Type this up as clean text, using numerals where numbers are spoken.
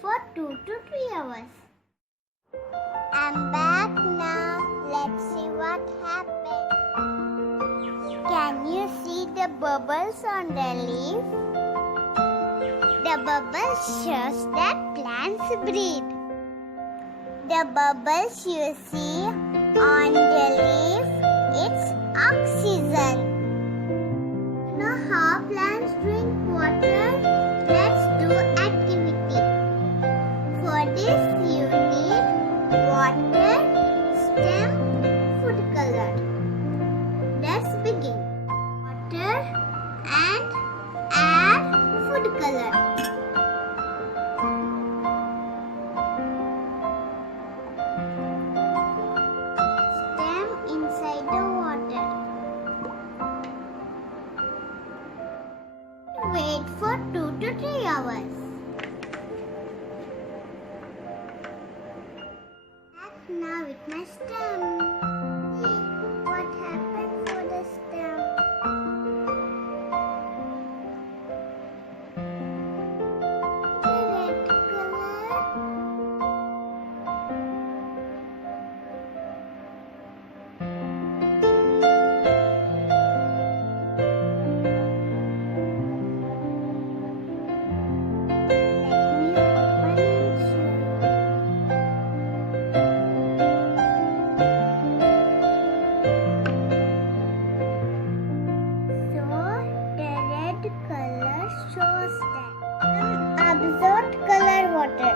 for 2 to 3 hours. I'm back now. Let's see what happened. Can you see the bubbles on the leaf? The bubbles shows that plants breathe. The bubbles you see on the leaf, it's oxygen. You know how plants drink water? Let's do activity. For this you need water, stem, food color. Let's begin. Water and add food color. Stem inside the water. Wait for 2 to 3 hours. Back now with my stem. What happened for the stem? The red color. Color shows that absorbed color water.